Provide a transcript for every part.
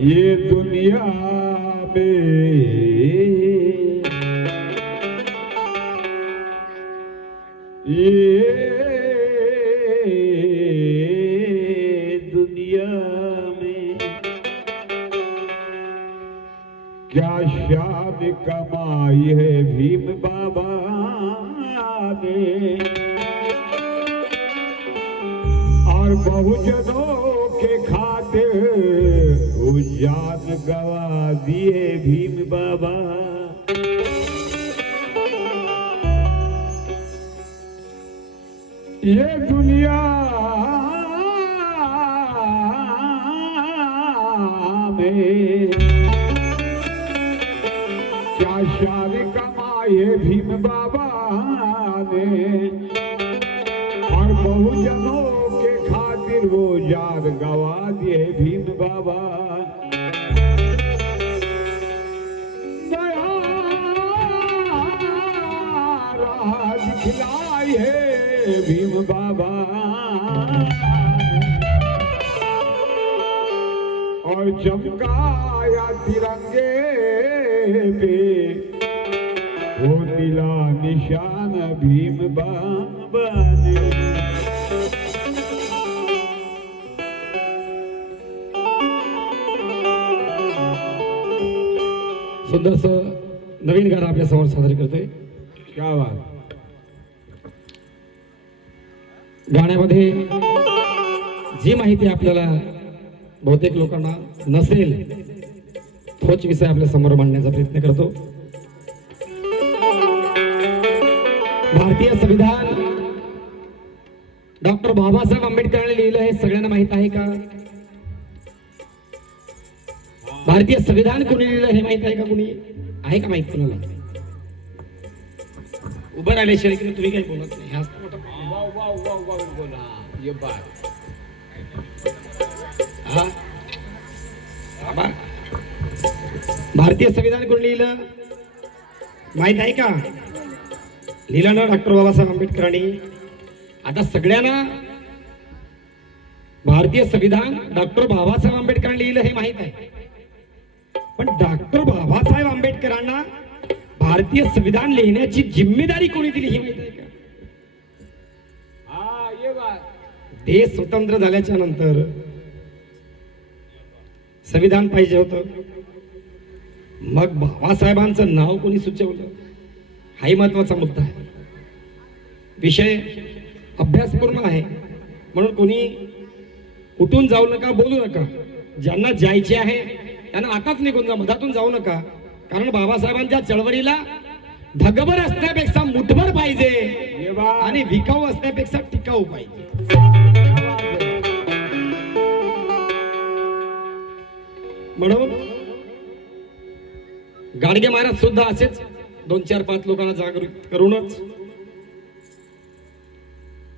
ये दुनिया में ये दुनिया में क्या शान कमाई है भीम बाबा ने, और बहुजनों के खातिर जान गवा दिए भीम बाबा। ये दुनिया में क्या शान कमाए भीम बाबा ने, और बहुजनों के खातिर वो जान गवा दिए भीम बाबा। खिलाई है भीम बाबा, और चमकाया तिरंगे पे वो दिला निशान भीम बाबा ने। सुंदरस नवीन गाणं आपल्या समोर सादर करतोय। क्या बात। गाण्यामध्ये जी माहिती आपल्याला बहुतेक लोकांना नसेल तोच विषय आपल्या समोर मांडण्याचा प्रयत्न करतो। भारतीय संविधान डॉक्टर बाबासाहेब आंबेडकरांनी लिहिलं हे सगळ्यांना माहित आहे का? भारतीय संविधान कोणी लिहिलं हे माहित आहे का? कोणी आहे का माहित? कोणाला उभं राहिल्याशिवाय की तुम्ही काही बोलत नाही। ये बात हा भारतीय संविधान कोणी लिहिलं माहित आहे का? लिहिलं ना डॉक्टर बाबासाहेब आंबेडकरांनी। आता सगळ्यांना भारतीय संविधान डॉक्टर बाबासाहेब आंबेडकरांनी लिहिलं हे माहित आहे, पण डॉक्टर बाबासाहेब आंबेडकरांना भारतीय संविधान लिहिण्याची जिम्मेदारी कोणी दिली हे माहित आहे का? हाँ ये बात. देश स्वतंत्र झाल्याच्या नंतर संविधान पाहिजे होतं, मग बाबासाहेबांचं नाव कोणी सुचवलं हाही महत्वाचा मुद्दा आहे. विषय अभ्यासपूर्ण आहे, म्हणून कोणी उठून जाऊ नका, बोलू नका. ज्यांना जायचे आहे त्यांना आताच निघून जा, मधातून जाऊ नका. कारण बाबासाहेबांच्या चळवळीला ढगभर असण्यापेक्षा मुठभर पाहिजे ये बात. आणि विकाऊ असण्यापेक्षा टिकाऊ पाहिजे. म्हणून गाडगे महाराज सुद्धा असेच 2-4-5 लोकांना जागृत करूनच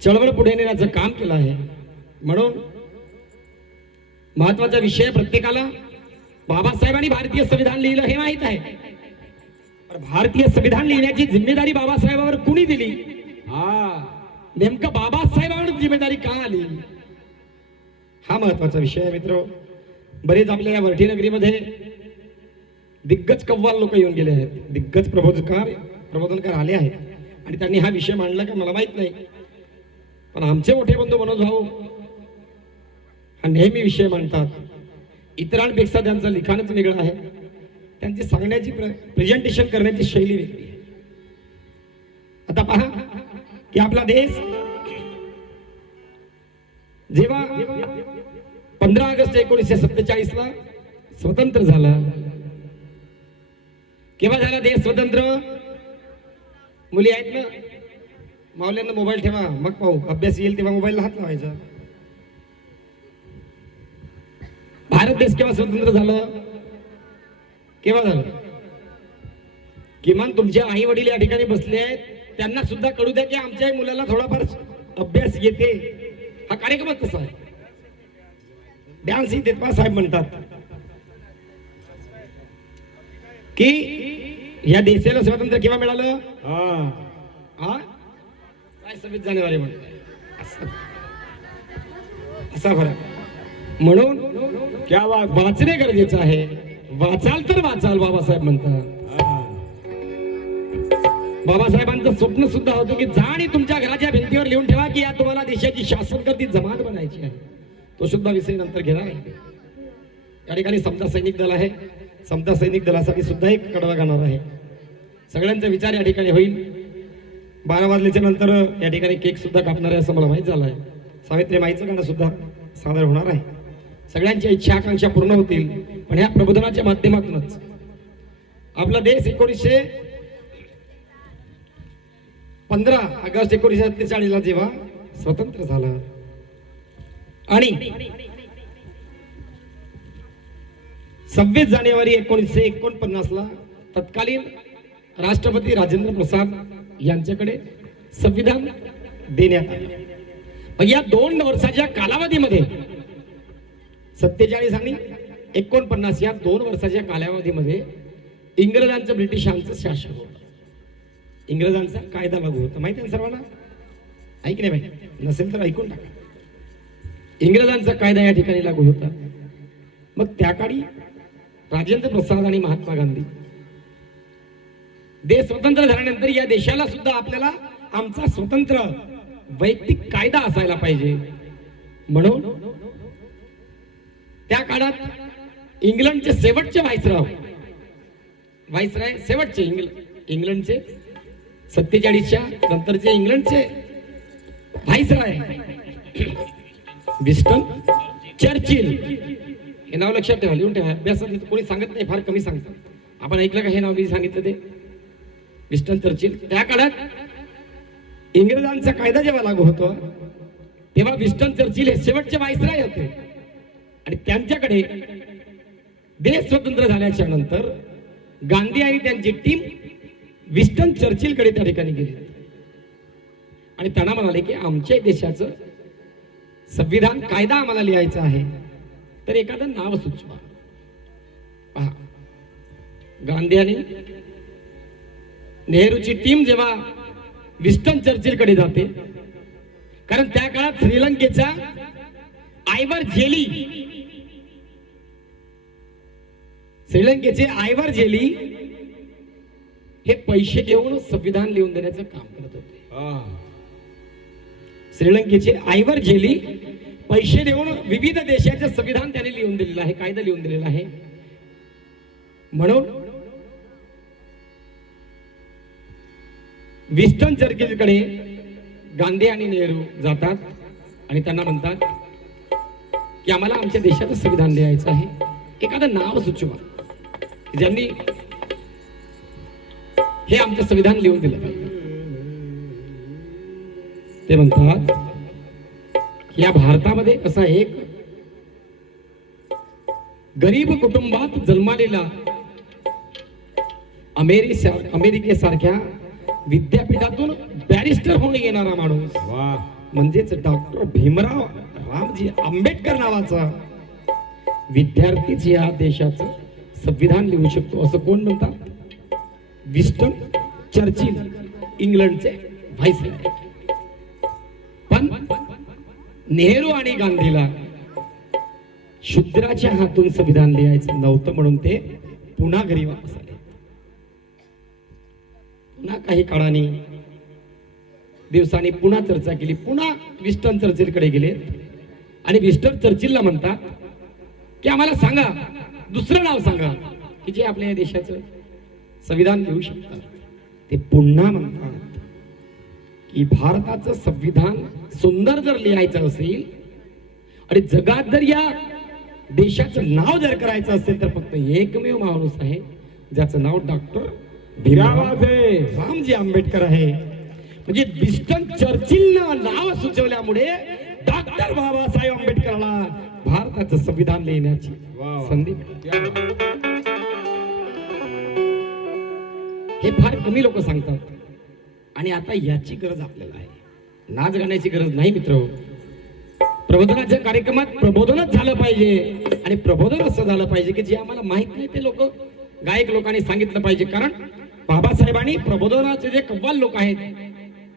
चळवळ पुढे नेण्याचं काम केलं आहे. म्हणून महत्वाचा विषय प्रत्येकाला बाबासाहेबांनी भारतीय संविधान लिहिलं हे माहित आहे, पण भारतीय संविधान लिहिण्याची जिम्मेदारी बाबासाहेबांवर कुणी दिली, हाँ नेमकं बाबासाहेबांवर जिम्मेदारी का आली, हा महत्वाचा विषय आहे. मित्र, बरेच आपल्या या वरठी नगरीमध्ये दिग्गज कव्वाल लोक येऊन गेले आहेत, दिग्गज प्रबोधनकार आले आहेत आणि त्यांनी हा विषय मांडला का मला माहित नाही, पण आमचे मोठे बंधू मनोज भाऊ हा नेहमी विषय मांडतात. इतरांपेक्षा त्यांचं लिखाणच वेगळं आहे, त्यांची सांगण्याची प्रेझेंटेशन करण्याची शैली वेगळी आहे. आता पहा की आपला देश जेव्हा 15 ऑगस्ट 1947 ला स्वतंत्र झाला, केव्हा झाला देश स्वतंत्र? मुली आहेत ना, मावल्यांना मोबाईल ठेवा, मग पाहू, अभ्यास येईल तेव्हा मोबाईलला हात लावायचा. भारत देश केव्हा स्वतंत्र झालं? केव्हा झालं? किमान तुमचे आई वडील या ठिकाणी बसले आहेत, त्यांना सुद्धा कळू द्या की आमच्याही मुलाला थोडाफार अभ्यास येते. हा कार्यक्रम कसा आहे? डान्स ही देतपा साहेब म्हणतात की या देशाला स्वातंत्र्य केव्हा मिळालं? हाँ हा काय 26 जानेवारी म्हणतात, असा फरक. म्हणून क्या बात. वाचणे गरजेचं आहे. वाचाल तर वाचाल बाबासाहेब म्हणतात. हाँ. बाबासाहेबांचं स्वप्न सुद्धा होतं की जा आणि तुमच्या घराच्या भिंतीवर लिहून ठेवा की या तुम्हाला देशाची शासनकर्ती जमात बनायची आहे. तो सुद्धा विषय नंतर घेणार आहे. या ठिकाणी समता सैनिक दल आहे, समता सैनिक दलासाठी सुद्धा एक कडवा गाणार आहे. सगळ्यांचा विचार या ठिकाणी होईल. 12 वाजल्याच्या नंतर या ठिकाणी केक सुद्धा कापणार आहे असं मला माहित झालं आहे. सावित्री माईचं गाणं सुद्धा सादर होणार आहे. सगळ्यांच्या इच्छा आकांक्षा पूर्ण होतील, पण ह्या प्रबोधनाच्या माध्यमातूनच आपला देश 15 ऑगस्ट 1947 ला जेव्हा स्वतंत्र झाला आणि 26 जानेवारी 1949 ला तत्कालीन राष्ट्रपती राजेंद्र प्रसाद यांच्याकडे संविधान देण्यात आले. मग या 2 वर्षाच्या कालावधीमध्ये 47 आणि 49 या 2 वर्षाच्या कालावधीमध्ये इंग्रजांचं ब्रिटिशांचं शासन होतं. इंग्रजांचा कायदा लागू होता. माहिती आहे सर्वांना? ऐक नाही माहिती नसेल तर ऐकून टाका. इंग्रजांचा कायदा या ठिकाणी लागू होता. मग त्या काळी राजेंद्र प्रसाद आणि महात्मा गांधी देश स्वतंत्र झाल्यानंतर या देशाला सुद्धा आपल्याला आमचा स्वतंत्र वैयक्तिक कायदा असायला पाहिजे, म्हणून त्या काळात इंग्लंडचे शेवटचे व्हाईसराय शेवटचे इंग्लंडचे 47च्या नंतरचे इंग्लंडचे व्हाईसराय विन्स्टन चर्चिल हे नाव लक्षात ठेवा, लिहून ठेवा. अभ्यासात कोणी सांगत नाही, फार कमी सांगतात. आपण ऐकलं का हे नाव मी सांगितलं ते? Winston Churchill. त्या काळात इंग्रजांचा कायदा जेव्हा लागू होतो तेव्हा विन्स्टन चर्चिल हे शेवटचे व्हाईसराय होते आणि त्यांच्याकडे देश स्वतंत्र झाल्याच्या नंतर गांधी आणि त्यांची टीम विन्स्टन चर्चिल कडे त्या ठिकाणी गेली आणि त्यांना म्हणाले की आमच्या देशाचं संविधान कायदा आम्हाला लिहायचा आहे, तर एखादं नाव सुचवा. पहा, गांधी आणि नेहरूची टीम जेव्हा विन्स्टन चर्चिल कडे जाते, कारण त्या काळात श्रीलंकेचा आयवर जेली, श्रीलंकेचे आयवर जेली हे पैसे घेऊन संविधान लिहून देण्याचं काम करत होते. श्रीलंकेचे आयवर जेली पैसे देऊन विविध देशाचे संविधान त्याने लिहून दिलेलं आहे, कायदा लिहून दिलेला आहे. म्हणून विस्टन चर्चिलकडे गांधी आणि नेहरू जातात आणि त्यांना म्हणतात की आम्हाला आमच्या देशाचं संविधान लिहायचं आहे, एखादं नाव सुचवा ज्यांनी हे आमचं संविधान लिहून दिलं पाहिजे. ते म्हणतात या भारतामध्ये असा एक गरीब कुटुंबात जन्मालेला अमेरिकेसारख्या विद्यापीठातून बॅरिस्टर होऊन येणारा माणूस म्हणजेच डॉक्टर भीमराव रामजी आंबेडकर नावाचा विद्यार्थीच या देशाचं संविधान लिहू शकतो असं कोण म्हणतात? विस्टन चर्चिल, इंग्लंडचे व्हाईसरॉय. पण नेहरू आणि गांधीला शूद्राच्या हातून संविधान लिहायचं नव्हतं म्हणून ते पुन्हा घरी वापस आले. पुन्हा काही काळाने दिवसांनी पुन्हा चर्चा केली, पुन्हा विस्टन चर्चिलकडे गेले आणि विस्टन चर्चिलला म्हणतात की आम्हाला सांगा, दुसरं नाव सांगा की जे आपल्या देशाचं संविधान लिहू शकतात. ते पुन्हा म्हणतात की भारताचं संविधान सुंदर जर लिहायचं असेल आणि जगात जर या देशाचं नाव जर करायचं असेल तर फक्त एकमेव माणूस आहे ज्याचं नाव डॉक्टर भीमराव रामजी आंबेडकर आहे. म्हणजे विस्टन चर्चिलनं नाव सुचवल्यामुळे डॉक्टर बाबासाहेब आंबेडकरला भारताचं संविधान लिहिण्याची संधी हे फार कमी लोक सांगतात. आणि आता याची गरज आपल्याला आहे. नाच गाण्याची गरज नाही मित्र. प्रबोधनाच्या कार्यक्रमात प्रबोधनच झालं पाहिजे आणि प्रबोधन असं झालं पाहिजे की जे आम्हाला माहित नाही ते लोक गायक लोकांनी सांगितलं पाहिजे. कारण बाबासाहेबांनी प्रबोधनाचे जे कव्वाल लोक आहेत,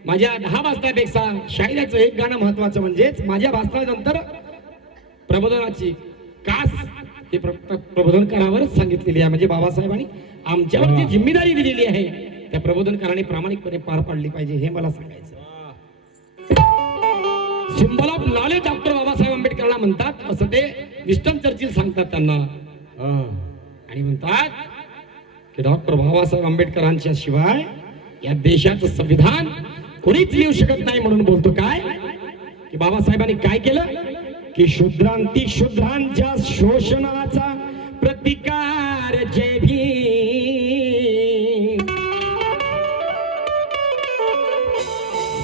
माझ्या 10 भाषणापेक्षा शायराचं एक गाणं महत्वाचं म्हणजेच माझ्या भाषणानंतर प्रबोधनाची कास हे प्रबोधनकारावरच सांगितलेली आहे. म्हणजे बाबासाहेबांनी आमच्यावर जी जिम्मेदारी दिलेली आहे त्या प्रबोधनकाराने प्रामाणिकपणे पार पाडली पाहिजे हे मला सांगायचं. Symbol of knowledge doctor Babasaheb आंबेडकरला म्हणतात असं ते विस्टन चर्चिल सांगतात त्यांना. आणि म्हणतात की डॉक्टर बाबासाहेब आंबेडकरांच्या शिवाय या देशाचं संविधान कोणीच लिहू शकत नाही. म्हणून बोलतो काय की बाबासाहेबांनी काय केलं की शूद्रांच्या शोषणाचा प्रतिकार जे भी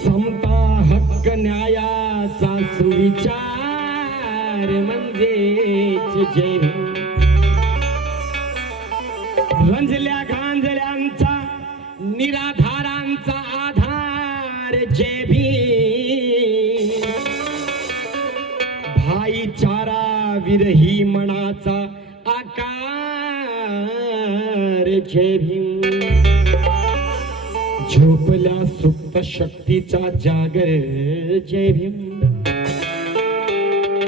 समता हक्क न्यायाचा सुविचार म्हणजेच जय भीम. रंजल्या गांजल्यांचा निराधारांचा आधार जय भीम. भाईचारा विरही मनाचा आकार जय भीम. झोपल्या सुप्त शक्तीचा जागर जय भीम.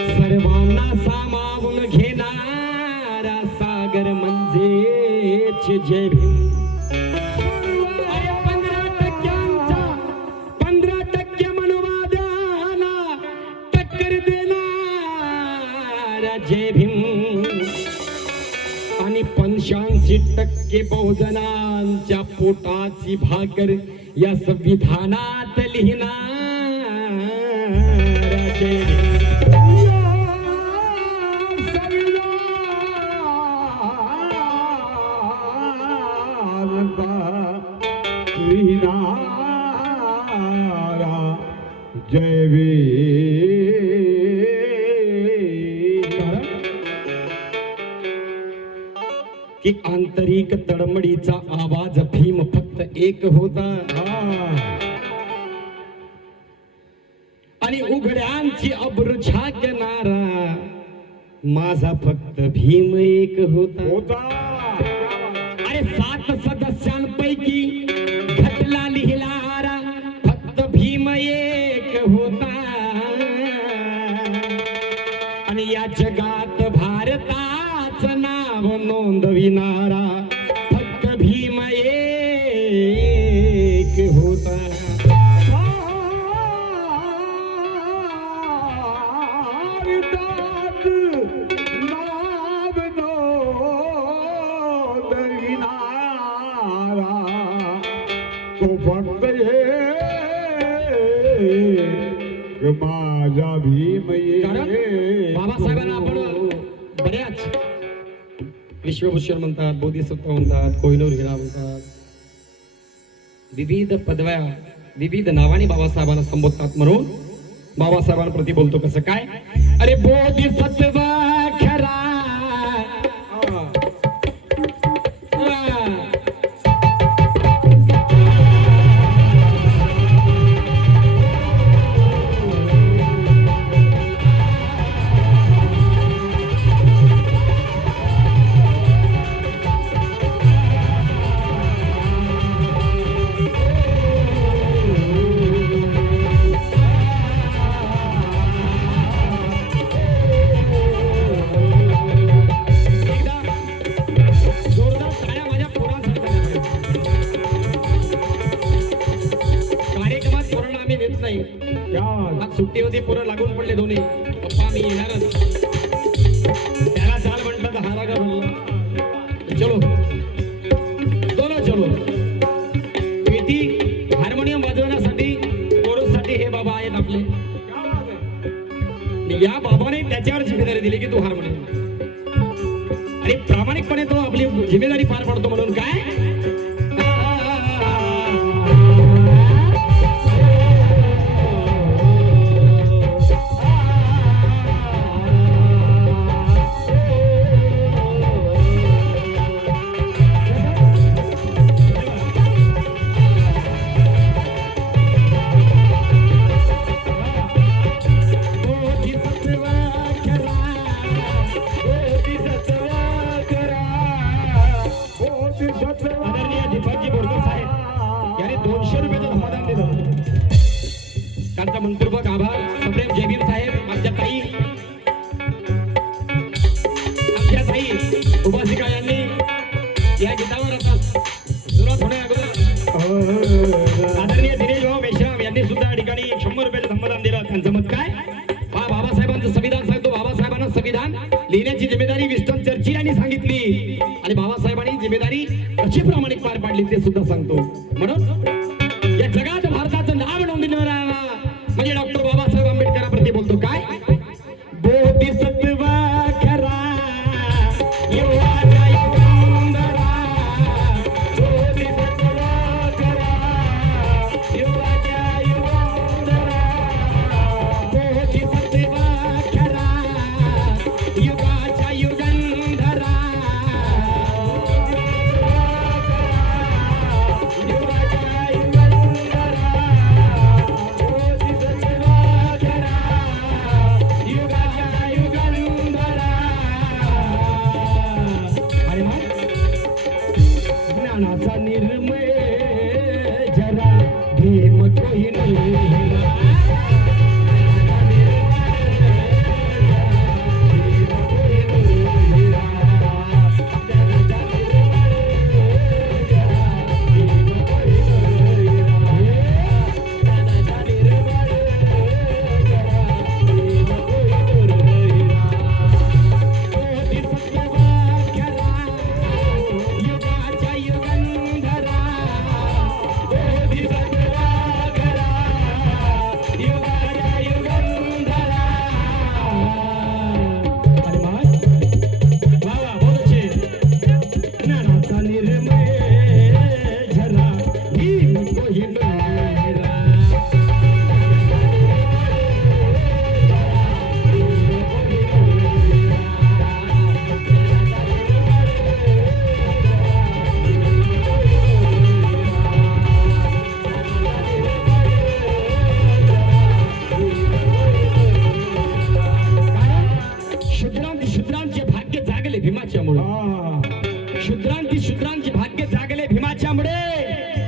सर्वांना सामावून घेणारा सागर म्हणजेच जय भीम. 15% मनुवादाला टक्कर देणारा जय भीम आणि 85% बहुजनांच्या पोटाची भाकर या संविधानात लिहिणारा जय भीम. जय की आंतरिक तडमडीचा आवाज भीम फक्त एक होता आणि उघड्यांची अब्रू झाकणारा माझा फक्त भीम एक होता. अरे 7 सदस्यांपैकी खटला लिहिणारा फक्त भीम एक होता आणि या जगात भारताचं नाव नोंदविणारा फक्त भीम एक होता. भारतात नाव नोंदविणारा तो फक्त एक माझा भीम कारण एक. बाबासाहेबांना आपण बऱ्याच विश्वभूषण म्हणतात, बोधिसत्व म्हणतात, कोहिनूर हिरा म्हणतात, विविध पदव्या विविध नावाने बाबासाहेबांना संबोधतात. म्हणून बाबासाहेबांप्रती बोलतो कसं काय, अरे बोधिसत्व खरा सुट्टी होती, पोरं लागून पडले दोन्ही. पप्पा मी येणारच. त्याला चाल म्हटलं तर हा रागा बोलला. चलो दोनों चलो. पेटी हार्मोनियम वाजवण्यासाठी कोरससाठी हे बाबा आहेत आपले. या बाबाने त्याच्यावर जिम्मेदारी दिली की तू हार्मोनियम, आणि प्रामाणिकपणे तो आपली जिम्मेदारी पार पाडतो. म्हणून काय मनपूर्वक आभार. सप्रेम जयभीम साहेब, आमच्या ताई उपासिका यांनी या गीतावर आता सुरुवात होण्या अगोदर आदरणीय दिनेश भाऊ मेश्राम यांनी सुद्धा या ठिकाणी 100 रुपयाचं संबोधन दिलं. त्यांचं मत काय, बाबासाहेबांचं संविधान सांगतो. बाबासाहेबांना संविधान लिहिण्याची जिम्मेदारी विस्टन चर्चिल यांनी सांगितली, आणि बाबासाहेबांनी जिम्मेदारी कशी प्रामाणिक पार पाडली ते सुद्धा सांगतो. म्हणून या जगात भारताचं नाव नोंदविणारा म्हणजे डॉक्टर बाबासाहेब आंबेडकरांप्रती बोलतो काय, बोधिसत्व खरा युवाच्या युगंधरा, बोधिसत्व खरा युवाच्या युगंधरा, बोधिसत्व खरा युगाच्या युगंधरा, ज्ञानाचा निर्मय जरा भीम शूद्रांचे भाग्य जागले भीमाच्यामुळे.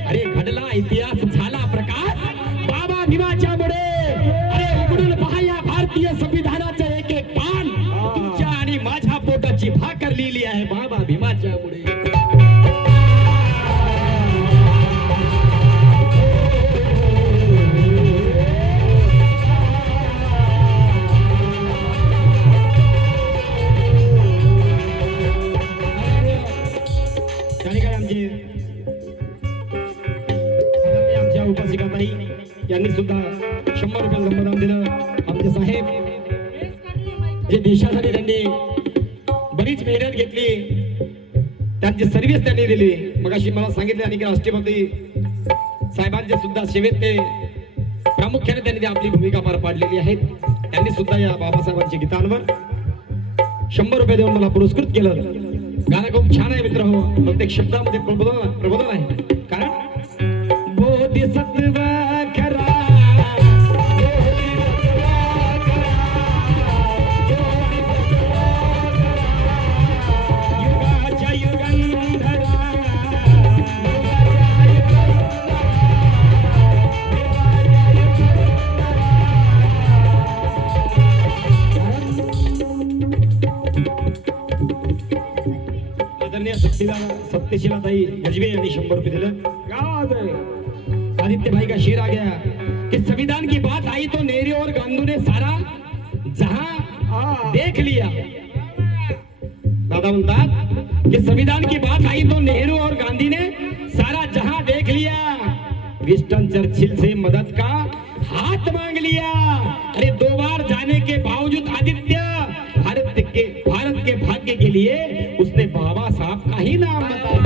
अरे घडला इतिहास, झाला प्रकाश बाबा भीमाच्यामुळे. अरे उघडून पहा या भारतीय संविधानाचं एक एक पान. ठरलेली आहे बाबा भीमाच्या पुढे. आमच्या उपासिका ताई यांनी सुद्धा 100 रुपये संबोधन दिलं. आमचे साहेब जे देशासाठी त्यांनी बरीच मेहनत घेतली, त्यांची सर्व्हिस त्यांनी दिली. मगाशी मला सांगितले आणि राष्ट्रपती साहेबांच्या सुद्धा सेवेत ते प्रामुख्याने त्यांनी आपली भूमिका पार पाडलेली आहे. त्यांनी सुद्धा या बाबासाहेबांच्या गीतांवर 100 रुपये देऊन मला पुरस्कृत केलं. गाणं खूप छान आहे मित्र हो, प्रत्येक शब्दामध्ये प्रबोधन आहे. कारण बोधिसत्व खरा युगाच्या युगांधरा सत्यशीलाताई गजबे यांनी 100 रुपये दिलं. आदित्य भाई का शेर आ गया कि संविधान की बात आई तो नेहरू और गांधी ने सारा जहां देख लिया. दादा म्हणतात कि संविधान की बात आई तो नेहरू और गांधी ने सारा जहां देख लिया. विंस्टन चर्चिल से मदद का हाथ मांग लिया. अरे 2 बार जाने के बावजूद आदित्य भारत के भाग्य के लिए उसने बाबा साहब का ही नाम बताया.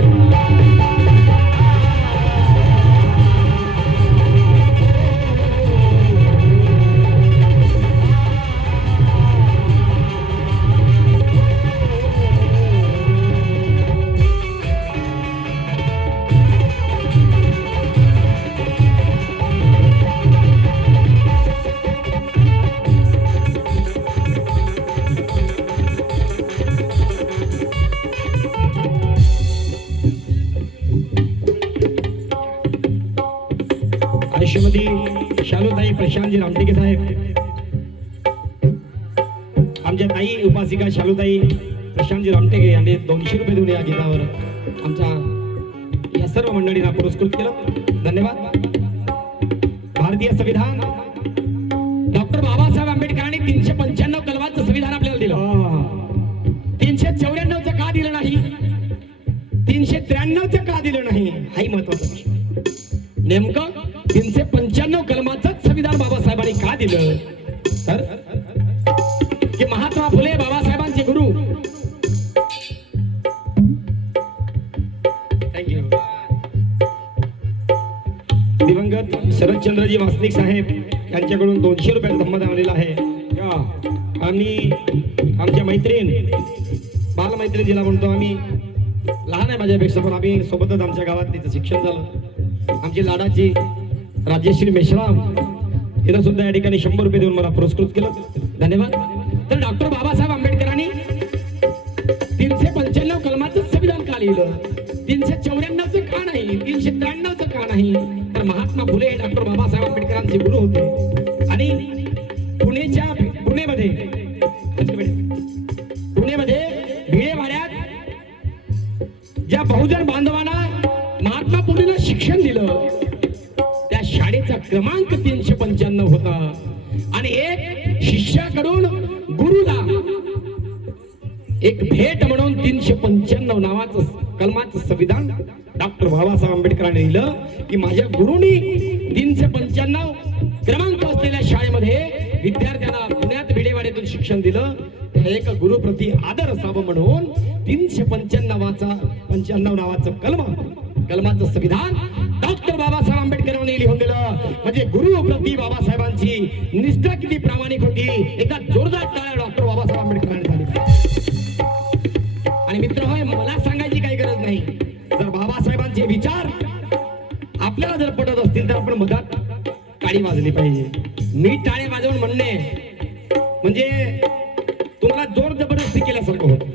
श्रीमती शालूताई प्रशांतजी रामटेके साहेब, आमच्या ताई उपासिका शालूताई प्रशांतजी रामटेके यांनी 200 रुपये देऊन या गीतावर आमच्या या सर्व मंडळींना पुरस्कृत केलं. धन्यवाद. भारतीय संविधान डॉक्टर बाबासाहेब आंबेडकरांनी 395 कलमांचं संविधान आपल्याला दिलं. 394चं का दिलं नाही, 393चं का दिलं नाही, हाही महत्वाचा विषय. नेमकं 395 कलमाचंच संविधान बाबासाहेबांनी का दिलं तर की महात्मा फुले बाबासाहेबांचे गुरु. थँक्यू. दिवंगत शरदचंद्रजी वासनिक साहेब यांच्याकडून 200 रुपये संबोधन आलेला आहे. आम्ही आमच्या मैत्रीण बालमैत्रीण जिला म्हणतो आम्ही, लहान आहे माझ्यापेक्षा पण आम्ही सोबतच आमच्या गावात तिचं शिक्षण झालं. आमची लाडाची राजेश्री मेश्राम हिनं सुद्धा या ठिकाणी 100 रुपये देऊन मला पुरस्कृत केलं. धन्यवाद. तर डॉक्टर बाबासाहेब आंबेडकरांनी 395 कलमाचं संविधान का लिहिलं, 394चं का नाही, 393चं का नाही तर महात्मा फुले डॉक्टर बाबासाहेब आंबेडकरांचे गुरु होते. आणि पुणेमध्ये भिडेवाड्यात ज्या बहुजन बांधवांना महात्मा फुलेनं शिक्षण दिलं त्या शाळेचा क्रमांक 395 होता. आणि एक शिष्याकडून गुरुला एक भेट म्हणून 395 नावाचं कलमाचं संविधान डॉक्टर बाबासाहेब आंबेडकरांनी लिहिलं की माझ्या गुरुनी 395 क्रमांक असलेल्या शाळेमध्ये विद्यार्थ्यांना पुण्यात भिडेवाड्यातून शिक्षण दिलं. एक गुरुप्रती आदर असावं म्हणून 395 नावाचं कलमाचं संविधान डॉक्टर बाबासाहेब आंबेडकरांनी लिहून दिलं. म्हणजे गुरु प्रती बाबासाहेबांची निष्ठा किती प्रामाणिक होती. एकदा जोरदार टाळ्या डॉक्टर बाबासाहेब आंबेडकरांनी झाली. आणि मित्र होय, मला सांगायची काही गरज नाही. जर बाबासाहेबांचे विचार आपल्याला जर पटत असतील तर आपण मधात टाळी वाजली पाहिजे. मी टाळे वाजवून म्हणणे म्हणजे तुम्हाला जोर जबरदस्ती केल्यासारखं होतं.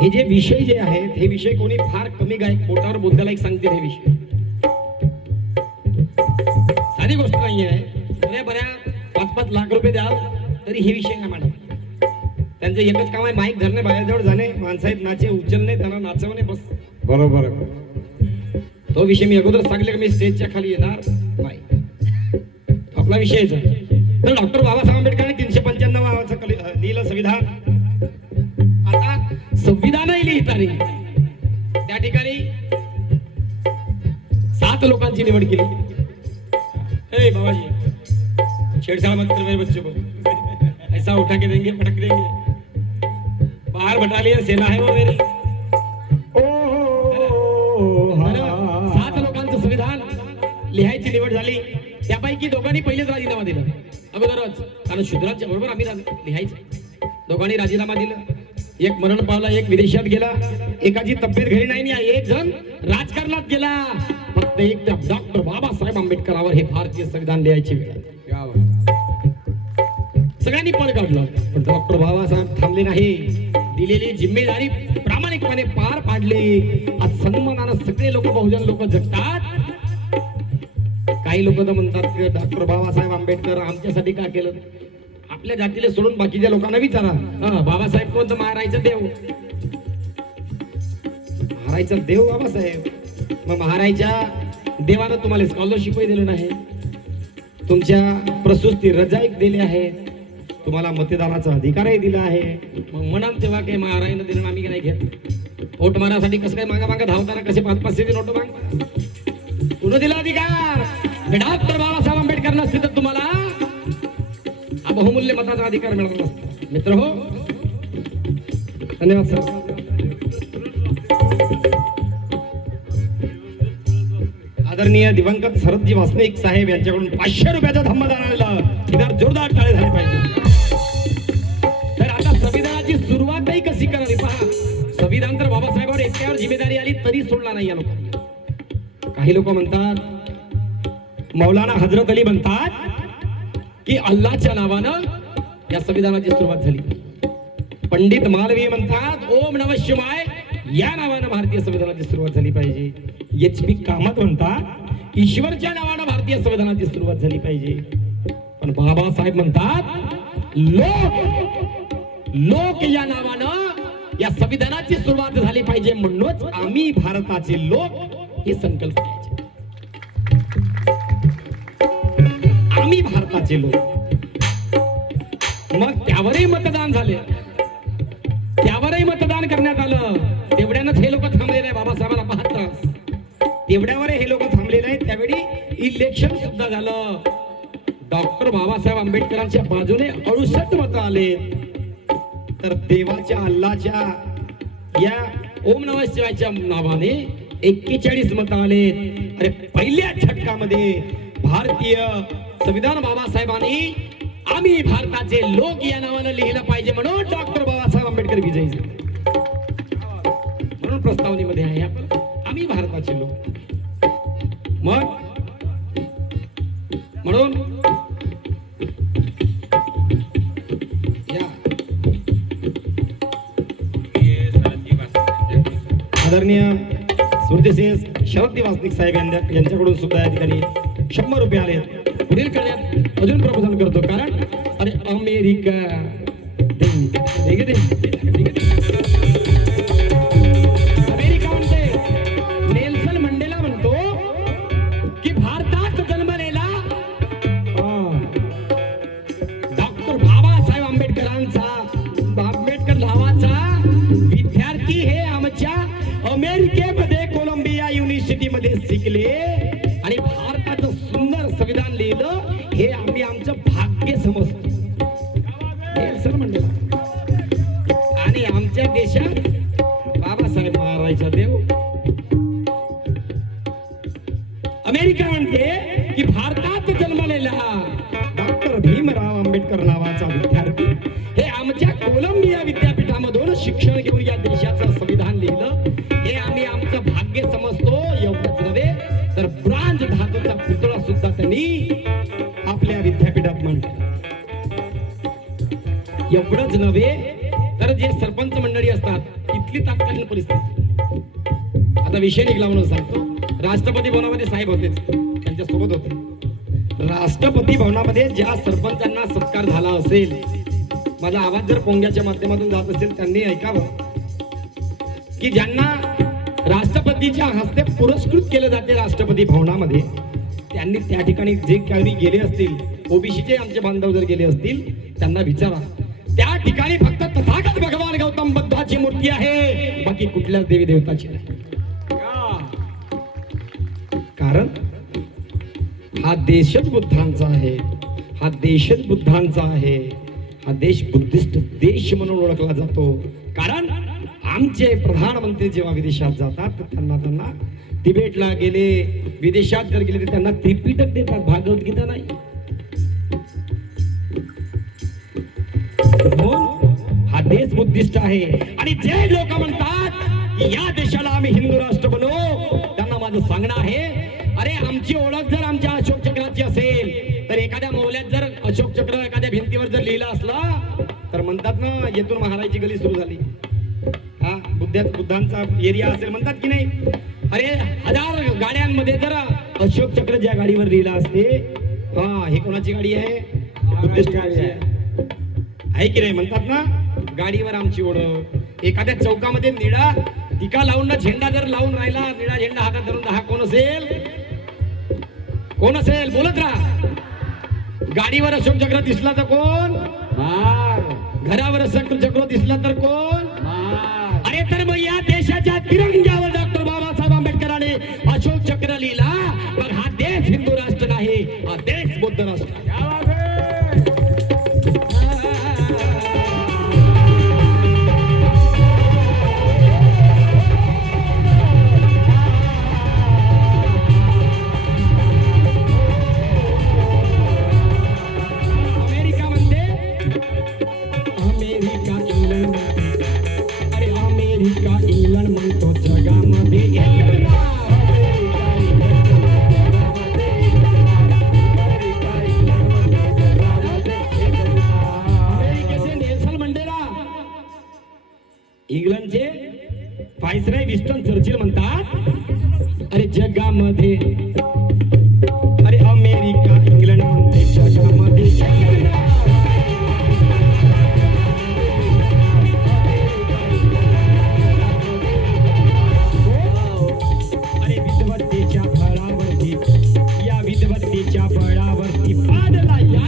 हे जे विषय जे आहेत हे विषय कोणी फार कमी गायक पोटावर बोधायला एक सांगते. हे विषय साधी गोष्ट नाही आहे. बऱ्या 5-5 लाख रुपये द्याल तरी हे विषय नाही मॅडम. त्यांचं एकच काम आहे माईक धरणे, बाहेरजवळ जाणे, माणसाहेब नाचे उचलणे, त्यांना नाचवणे, बस. बरोबर आहे. तो विषय मी अगोदर सांगितलं की मी स्टेजच्या खाली येणार नाही. आपला विषयच आहे. तर डॉक्टर बाबासाहेब आंबेडकरांनी 395 लिहिलं संविधान. आता संविधानही लिहिताना त्या ठिकाणी 7 लोकांची निवड केली. ए बाबाजी, छेड़छाड़ मत कर मेरे बच्चों को, ऐसा उठा के देंगे, पटक देंगे. बाहर बटालियन सेना है वो मेरी. बरं, 7 लोकांचं संविधान लिहायची निवड झाली. त्यापैकी दोघांनी पहिलेच राजीनामा दिला अगोदरच, कारण शूद्रांच्या बरोबर आम्ही लिहायचं. दोघांनी राजीनामा दिला. एक मरण पावला, एक विदेशात गेला, एकाची तब्येत घरी नाही, एक जण राजकारणात गेला. फक्त एक डॉक्टर बाबासाहेब आंबेडकरांवर हे भारतीय संविधान लिहायची वेळ आली. सगळ्यांनी पळ काढलं, पण डॉक्टर बाबासाहेब थांबले नाही. दिलेली जिम्मेदारी प्रामाणिकपणे पार पाडली. आज सन्मानानं सगळे लोक, बहुजन लोक जगतात. काही लोक तर म्हणतात की डॉक्टर बाबासाहेब आंबेडकर आमच्यासाठी का केलं. आपल्या जातीला सोडून बाकीच्या लोकांना विचारा, बाबासाहेब कोणतं? महारायचं देव. महारायचा देव बाबासाहेब. मग महारायच्या देवानं तुम्हाला स्कॉलरशिपही दिलं नाही, तुमच्या प्रसूती रजाईक दिली आहे, तुम्हाला मतदानाचा अधिकारही दिला आहे. मग म्हणाल तेव्हा काही महारायनं दिलं आम्ही नाही घेत. वोट मारण्यासाठी कसं काय मागा मागा धावताना कसे 5-5 नोट मागता? कुणं दिला अधिकार? डॉक्टर बाबासाहेब आंबेडकर नसते तर तुम्हाला हा बहुमूल्य मताचा अधिकार मिळाला नसता. मित्र हो, धन्यवाद सर. आदरणीय दिवंगत शरदजी वासनिक साहेब यांच्याकडून 500 रुपयाचा धम्मदान आलेला. इधर जोरदार टाळे झाले पाहिजे. तर आता संविधानाची सुरुवातही कशी करावी पहा. संविधान तर बाबासाहेबांवर एकट्यावर जिम्मेदारी आली तरी सोडला नाही या लोकांनी. काही लोक म्हणतात, मौलाना हजरत अली म्हणतात की अल्लाच्या नावानं या संविधानाची सुरुवात झाली. पंडित मालवीय म्हणतात ओम नमः शिवाय या नावानं भारतीय संविधानाची सुरुवात झाली पाहिजे. एच.पी. कामत म्हणतात ईश्वरच्या नावानं भारतीय संविधानाची सुरुवात झाली पाहिजे. पण बाबासाहेब म्हणतात लोक या नावानं या संविधानाची सुरुवात झाली पाहिजे. म्हणूनच आम्ही भारताचे लोक हे संकल्प घ्यायचे. आम्ही भारताचे लोक. मग त्यावरही मतदान झाले, त्यावरही मतदान करण्यात आलं. तेवढ्यानंच हे लोक थांबले नाही. बाबासाहेबांना 72 तेवढ्यावर हे लोक थांबले नाही. त्यावेळी इलेक्शन सुद्धा झालं. डॉक्टर बाबासाहेब आंबेडकरांच्या बाजूने 68 मतं आले. तर देवाच्या अल्लाच्या या ओम नमः शिवायच्या नावाने 41 मतं आले. अरे पहिल्या झटकामध्ये भारतीय संविधान बाबासाहेबांनी आम्ही भारताचे लोक या नावानं लिहिलं पाहिजे म्हणून डॉक्टर बाबासाहेब आंबेडकर विजयी झाले. म्हणून प्रस्तावनेमध्ये आहे आपण आम्ही भारताचे लोक. मग म्हणून आदरणीय स्मृतिसिंह शरद वासनिक साहेब यांच्याकडून सुद्धा या ठिकाणी 100 रुपये आले. पुढील करण्यात अजून प्रबोधन करतो. कारण अरे अमेरिका अमेरिका म्हणते, नेल्सन मंडेला म्हणतो की भारतात जन्मलेला डॉक्टर बाबासाहेब आंबेडकर नावाचा विद्यार्थी हे आमच्या अमेरिकेमध्ये कोलंबिया युनिव्हर्सिटीमध्ये शिकले आणि भारताचं सुंदर संविधान लिहिलं. हे आम्ही आमचं भाग्य समजतो. नेल्सन मंडेला. आणि आमच्या देशात बाबासाहेब महाराजांचा देव. अमेरिका म्हणते की भारतात जन्मलेला डॉक्टर भीमराव आंबेडकर नावाचा विद्यार्थी हे आमच्या कोलंबिया विद्यापीठामधून शिक्षण घेऊन या देशाचं संविधान लिहिलं. हे आम्ही आमचं भाग्य समजतो. एवढंच नव्हे तर ब्रांज धातूचा पुतळा सुद्धा त्यांनी आपल्या विद्यापीठात मांडला. एवढंच नव्हे तर जे सरपंच मंडळी असतात इथली तत्कालीन परिस्थिती आता विषय निघाला म्हणून सांगतो. राष्ट्रपती भवनामध्ये साहेब होते, त्यांच्या सोबत होते. राष्ट्रपती भवनामध्ये ज्या सरपंचांना सत्कार झाला असेल माझा आवाज जर पोंग्याच्या माध्यमातून जात असेल त्यांनी ऐकावं की ज्यांना राष्ट्रपतीच्या हस्ते पुरस्कृत केलं जाते राष्ट्रपती भवनामध्ये, त्यांनी त्या ठिकाणी जे काही गेले असतील, ओबीसीचे आमचे बांधव जर गेले असतील त्यांना विचारा, त्या ठिकाणी फक्त तथागत भगवान गौतम बुद्धाची मूर्ती आहे, बाकी कुठल्याच देवी देवताची नाही. कारण हा देशच बुद्धांचा आहे, हा देशच बुद्धांचा आहे, हा देश बुद्धिस्ट देश म्हणून ओळखला जातो. कारण आमचे प्रधानमंत्री जेव्हा विदेशात जातात तर त्यांना तिबेटला गेले, विदेशात जर गेले तर त्यांना त्रिपिटक देतात, भागवतगीता नाही. हा देश बुद्धिस्ट आहे. आणि जे लोक म्हणतात या देशाला आम्ही हिंदू राष्ट्र बनवू, त्यांना माझं सांगणं आहे, अरे आमची ओळख जर आमच्या अशोक चक्राची असेल तर एखाद्या मौल्यात जर अशोक चक्र एखाद्या भिंतीवर जर लिहिलं असला तर म्हणतात ना येथून महाराजची गली सुरू झाली. हा बुद्धांचा एरिया असेल म्हणतात की नाही. अरे हजार गाड्यांमध्ये जर अशोक चक्र ज्या गाडीवर लिहिलं असते, हा ही कोणाची गाडी आहे, बुद्धिस्ट गाडी आहे की नाही. म्हणतात ना गाडीवर आमची ओळख. एखाद्या चौकामध्ये निळा टिका लावून ना झेंडा जर लावून राहिला, निळा झेंडा हातात धरून, हा कोण असेल, कोण असेल, बोलत राहा. गाडीवर अशोक चक्र दिसला तर कोण, घरावर अशोक चक्र दिसला तर कोण. अरे तर मग या देशाच्या तिरंग्यावर डॉक्टर बाबासाहेब आंबेडकरांनी अशोक चक्र लिहिला, मग हा देश हिंदू राष्ट्र नाही, हा देश बौद्ध राष्ट्र. इंग्लंडचे व्हाईसरॉय विन्स्टन चर्चिल म्हणतात, अरे जगामध्ये, अरे अमेरिका इंग्लंड म्हणते जगामध्ये, अरे विद्वत्तेच्या बळावरती, या विद्वत्तेच्या बळावरती पाडला या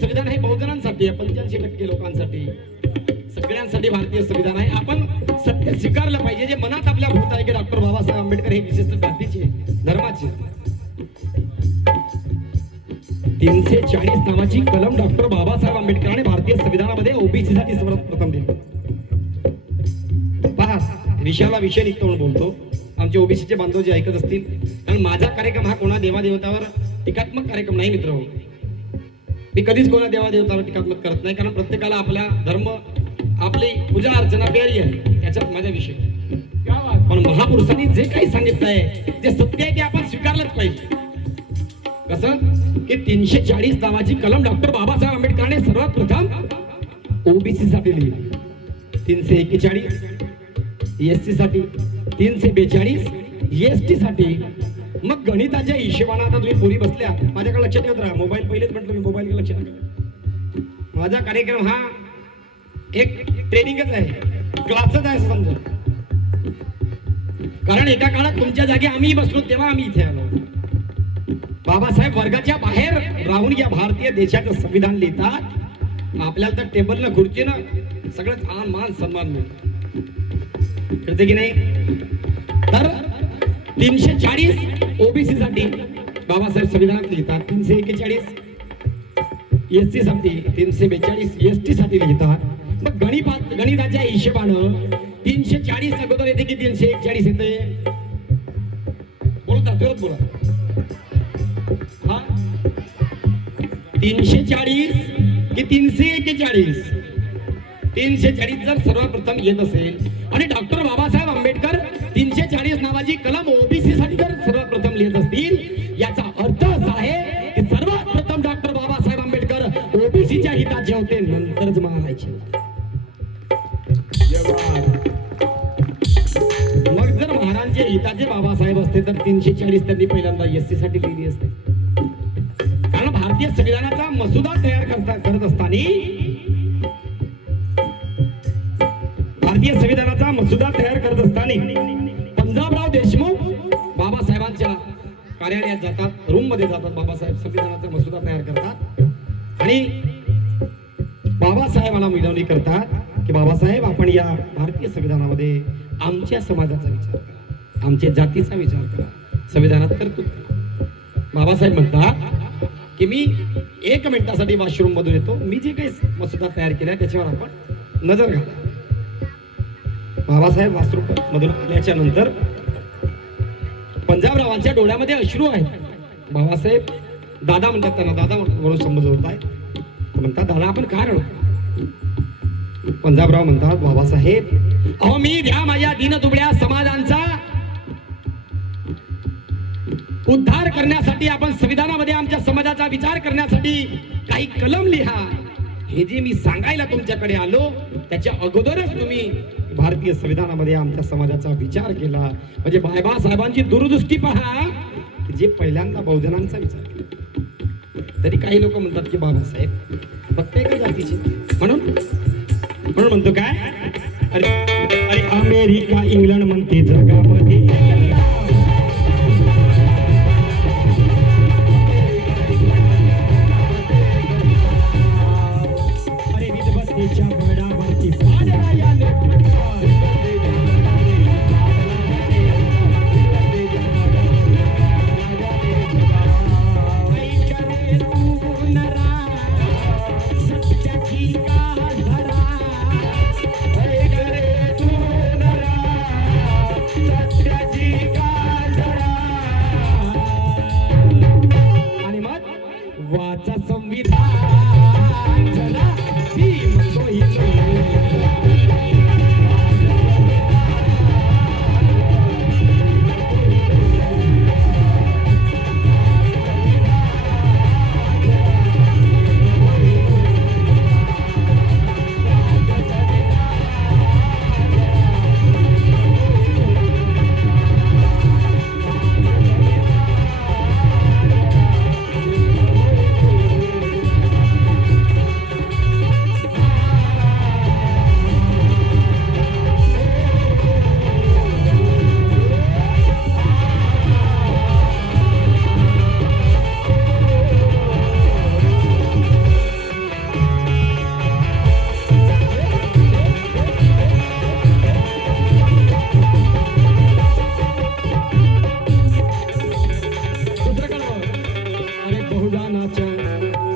संविधान हे बहुजनांसाठी आहे, 85% लोकांसाठी, सगळ्यांसाठी भारतीय संविधान आहे. आपण सत्य स्वीकारलं पाहिजे. जे मनात आपल्या भूत आहे की डॉक्टर बाबासाहेब आंबेडकर हे विशिष्ट जातीचे, धर्माचे. 340 नावाची कलम डॉक्टर बाबासाहेब आंबेडकरांनी भारतीय संविधानामध्ये ओबीसी साठी सर्वप्रथम दिली. पहा, विषयाला विषय निघतो म्हणून बोलतो. आमचे ओबीसीचे बांधव जे ऐकत असतील, कारण माझा कार्यक्रम हा कोणा देवादेवतावर टीकात्मक कार्यक्रम नाही मित्र. मी कधीच कोणा देवादेवतावर टीकात्मक करत नाही, कारण प्रत्येकाला आपला धर्म, आपली पूजा अर्चना प्यारी आहे, याच्यात माझा विषय. पण महापुरुषांनी जे काही सांगितलंय, जे सत्य आहे ते आपण स्वीकारलंच पाहिजे. कसं की 340 नावाची कलम डॉक्टर बाबासाहेब आंबेडकरांनी सर्वात प्रथम ओबीसी साठी लिहिली, 341 एससी साठी, 342 एसटी साठी. मग गणिताच्या हिशोबाने आता तुम्ही पुरी बसल्या, माझ्याकडे लक्षात ठेवत राहा. मोबाईल पहिलेच म्हटलं मी, मोबाईल लक्षात ठेवा. माझा कार्यक्रम हा एक ट्रेनिंगच आहे, क्लासच आहे समजा. कारण एका काळात तुमच्या जागी आम्ही बसलो तेव्हा आम्ही इथे आलो. बाबासाहेब वर्गाच्या बाहेर राहून या भारतीय देशाचं संविधान लिहितात. आपल्याला तर टेबलला खुर्चीनं सगळंच आन मान सन्मान मिळतो, कळते की नाही. तर 340 ओबीसी साठी बाबासाहेब संविधानात लिहितात, 341 एससी साठी, 342 एसटी साठी लिहितात. मग गणिताच्या हिशोबानं 340 अगोदर येते की 341 येते, बोलता जोरात बोला. हा 340 की 341 340 जर सर्वप्रथम येत असेल आणि डॉक्टर बाबासाहेब आंबेडकर 340 नावाची कलम ओबीसी साठी जर सर्वप्रथम लिहित असतील, याचा अर्थ असा आहे की सर्वात प्रथम डॉक्टर बाबासाहेब आंबेडकर ओबीसीच्या हिताचे होते, नंतरच महाराजांचे. मग जर महाराजांचे हिताचे बाबासाहेब असते तर 340 त्यांनी पहिल्यांदा एससी साठी लिहिली असते. कारण भारतीय संविधानाचा मसुदा तयार करत असताना भारतीय संविधानाचा मसुदा तयार करत असताना पंजाबराव देशमुख बाबासाहेबांच्या कार्यालयात जातात, रूम मध्ये जातात. बाबासाहेब संविधानाचा मसुदा तयार करतात आणि बाबासाहेबांना विनवणी करतात की बाबासाहेब, आपण या भारतीय संविधानामध्ये आमच्या समाजाचा विचार करा, आमच्या जातीचा विचार करा, संविधानात तरतूद करा. बाबासाहेब म्हणतात की मी 1 मिनिटासाठी वॉशरूम मधून येतो, मी जे काही मसुदा तयार केला त्याच्यावर आपण नजर घाला. बाबासाहेब वॉशरूम मधून आल्याच्या नंतर पंजाबरावांच्या डोळ्यामध्ये अश्रू आहेत. बाबासाहेब दादा म्हणतात, त्यांना दादा म्हणून संबोधत आहे. म्हणतात, दादा आपण का रडतो? पंजाबराव म्हणतात, बाबासाहेब, अहो मी द्या माझ्या दीनदुबळ्या समाजांचा उद्धार करण्यासाठी, आपण संविधानामध्ये आमच्या समाजाचा विचार करण्यासाठी काही कलम लिहा. हे जे मी सांगायला तुमच्याकडे आलो त्याच्या अगोदरच तुम्ही भारतीय संविधानामध्ये आमच्या समाजाचा विचार केला. म्हणजे बाबासाहेबांची दूरदृष्टी पहा, जे पहिल्यांदा बहुजनांचा विचार केला. तरी काही लोक म्हणतात की बाबासाहेब फक्त एका जातीचे, म्हणून म्हणतो काय, अरे अरे अमेरिका इंग्लंड म्हणते जगामध्ये विधवतेच्या बळावरती पाडला या आणि मग वाचा संविधान चला भीम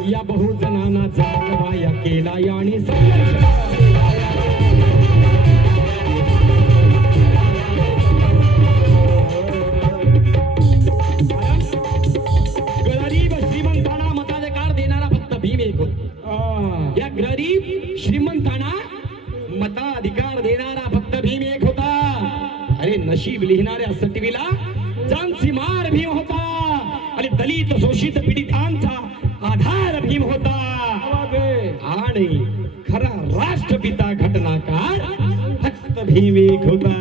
या बहुजनांना जागवाया केला आणि गरीब श्रीमंतांना मताधिकार देणारा फक्त भीम एक होता. या गरीब श्रीमंतांना मताधिकार देणारा फक्त भीम एक होता. अरे नशीब लिहिणाऱ्या सटवीला जानसीमार भीम होता आणि दलित शोषित पीडितांचा आधार भीम होता. आणि खरा राष्ट्रपिता घटनाकार फक्त भीम एक होता.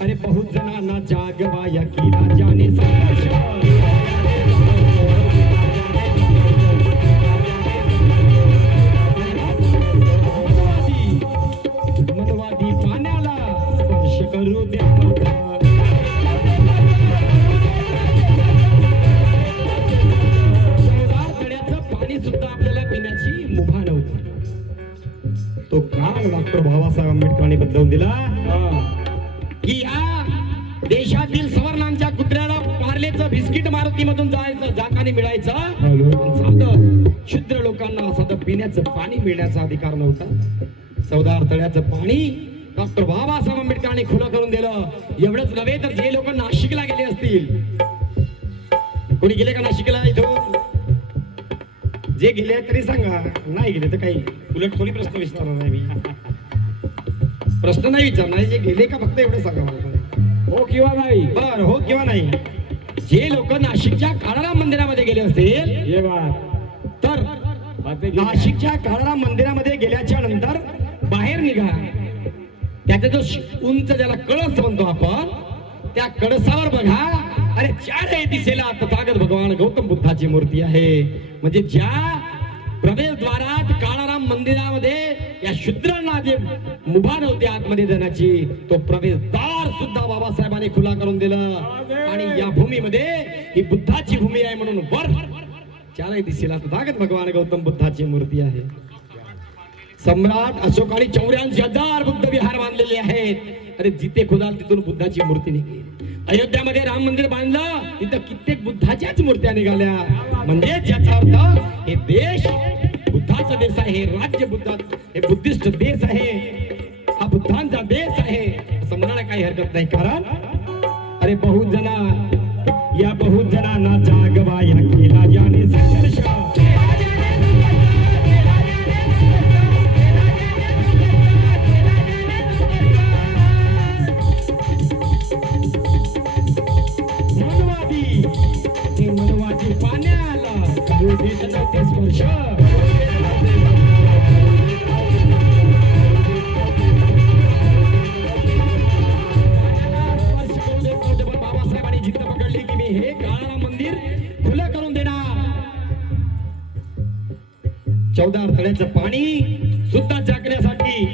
अरे बहुत जणांना जागवाया केला ज्याने संघर्ष. मनवादी पाण्याला स्पर्श करू द्या. पाणी सुद्धा आपल्याला पिण्याची मुभा नव्हती. तो काळ डॉक्टर बाबासाहेब आंबेडकरांनी बदलवून दिला की या देशातील सवर्णांच्या कुत्र्याला पार्लेचं बिस्किट मारुतीमधून जायचं, जाताना मिळायचं. साधं शूद्र लोकांना साधं पिण्याचं पाणी मिळण्याचा अधिकार नव्हता. चवदार तळ्याचं पाणी डॉक्टर बाबासाहेब आंबेडकरांनी खुलं करून दिलं. एवढंच नव्हे तर जे लोक नाशिकला गेले असतील, कोणी गेले का नाशिकला इथून? जे गेले तरी सांगा, नाही गेले तर काही उलट कोणी प्रश्न विचारणार नाही. मी प्रश्न नाही विचारणार, जे गेले का फक्त एवढं सांगा मला, हो किंवा नाही. बर हो किंवा नाही. जे लोक नाशिकच्या काळाराम मंदिरामध्ये गेले असतील ये बात तर नाशिकच्या काळाराम मंदिरामध्ये गेल्याच्या नंतर बाहेर निघा. त्याचा जो उंच ज्याला कळस म्हणतो आपण, त्या कळसावर बघा, अरे चारही दिशेला तथागत भगवान गौतम बुद्धाची मूर्ती आहे. म्हणजे ज्या प्रवेशद्वारात काळाराम मंदिरामध्ये या शूद्रांना जे मुभा नव्हती आतमध्ये जाण्याची, तो प्रवेशद्वार सुद्धा बाबासाहेबांनी खुला करून दिलं. आणि या भूमीमध्ये ही बुद्धाची भूमी आहे म्हणून वर चारही दिशेला तथागत भगवान गौतम बुद्धाची मूर्ती आहे. सम्राट अशोकाने 84,000 बुद्ध विहार बांधलेले आहेत. अरे जिथे खोदाल तिथून बुद्धाची मूर्ती निघेल. अयोध्यामध्ये राम मंदिर बांधलं, तिथं कित्येक बुद्धाच्याच मूर्त्या निघाल्या. म्हणजे ज्याचा अर्थ हे देश बुद्धाचा देश आहे, हे राज्य बुद्धा, हे बुद्धिस्ट देश आहे, हा बुद्धांचा देश आहे असं म्हणायला काही हरकत नाही. कारण अरे या बहुत जनांना जागवाया केला ज्याने संघर्ष. मनवादी पाण्याला ते स्पर्श. बाबासाहेबांनी जिद्द पकडली की मी हे काळाराम मंदिर खुलं करून देणार. 14 तळ्याचं पाणी सुद्धा जागण्यासाठी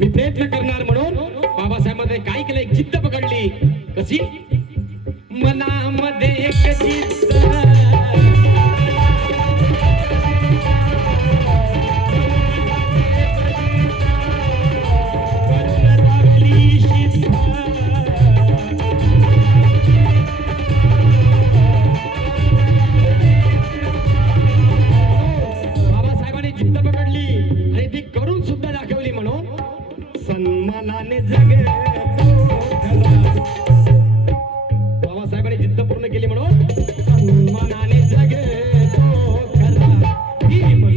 मी प्रयत्न करणार म्हणून बाबासाहेबांनी काय केलं, एक जिद्द पकडली. कशी? मनामध्ये एक जिद्द, बाबासाहेबांनी जिद्द पकडली आणि ती करून सुद्धा दाखवली. म्हणून सन्मानाने जगतो बाबासाहेबांनी जिद्द पूर्ण केली. म्हणून सन्मानाने जगतो खरा भीम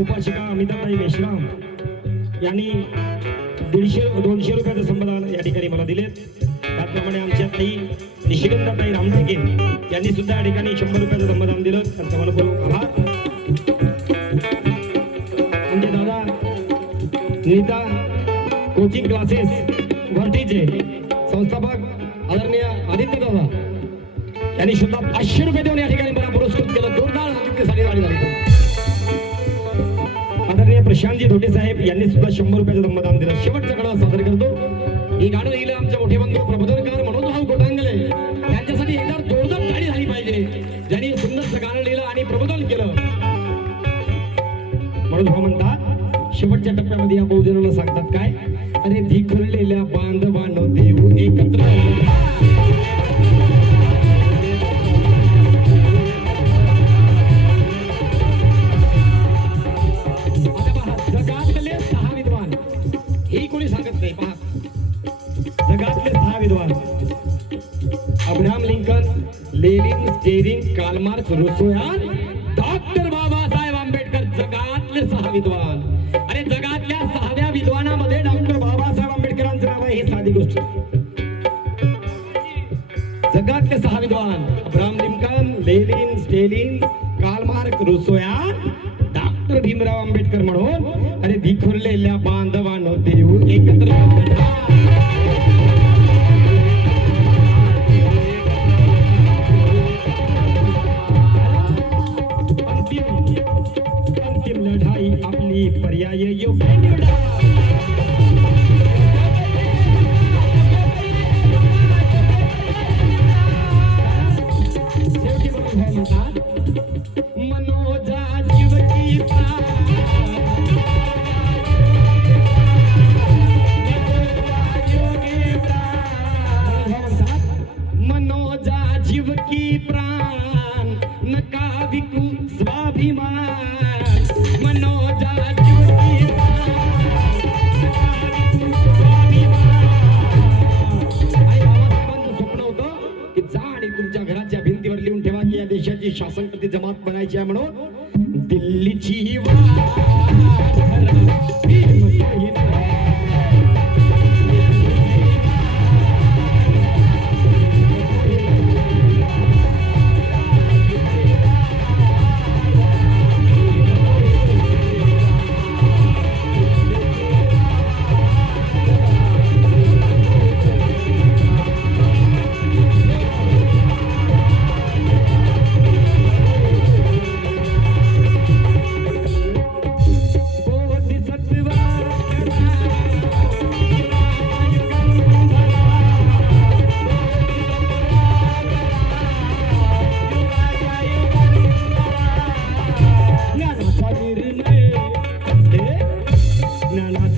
उपासिका अमिताताई मेश्राम यांनी 150-200 रुपयाचं संबंधान या ठिकाणी मला दिलेत. त्याचप्रमाणे आमच्या ताई निशिगंधाताई रामटेके यांनी सुद्धा या ठिकाणी 100 रुपयाचं संबंधान दिलं. त्यांचा मनपूर्वक आभार. आमचे दादा नीता कोचिंग क्लासेस वर्टीचे संस्थापक आदरणीय आदित्य दादा यांनी सुद्धा 500 रुपये देऊन या ठिकाणी मला पुरस्कृत केलं. जोरदार आदित्यसाठी गाडी झाली. आदरणीय प्रशांतजी धोटे साहेब यांनी सुद्धा 100 रुपयाचं संबंधान दिलं. शेवटचं गाणं सादर करतो. ही गाणं लिहिलं आमचे मोठे बंधू प्रबोधनकार मनोजभाऊ कोटांगले. त्यांच्यासाठी एकदा जोरदार गाडी झाली पाहिजे, ज्यांनी सुंदरचं गाणं लिहिलं आणि प्रबोधन केलं. मनोजभाऊ म्हणतात शेवटच्या टप्प्यामध्ये या बहुजनांना सांगतात काय, अरे विखुरलेल्या बांधवांनो देऊ एकत्र. जगातले 6 विद्वान, हे कोणी सांगत नाही. पहा, जगातले 6 विद्वान अब्राहम लिंकन, लेनिन, स्टेरिंग, कार्ल मार्क्स, रुसोयान, डॉक्टर बाबासाहेब आंबेडकर. जगातले 6 विद्वान. अरे जगातल्या 6व्या विद्वानामध्ये डॉक्टर बाबासाहेब आंबेडकरांचं नाव आहे. ही साधी गोष्ट. जगातले 6 विद्वान Abraham Lincoln, Lenin, doctor Bhimrao Ambedkar म्हणून अरे विखुरलेल्या बांधवांनो देऊ एकत्र अंतिम लढाई आपली पर्याय योग्य निवडा मनोजा जीव की मनोजा जीव की प्राण नका विकू स्वाभिमान मनोजा जीव की स्वप्न होतं की जा आणि तुमच्या घराच्या भिंतीवर लिहून ठेवा की या देशाची शासनकर्ते जमात बनायची आहे म्हणून दिल्लीची ज्ञानाचा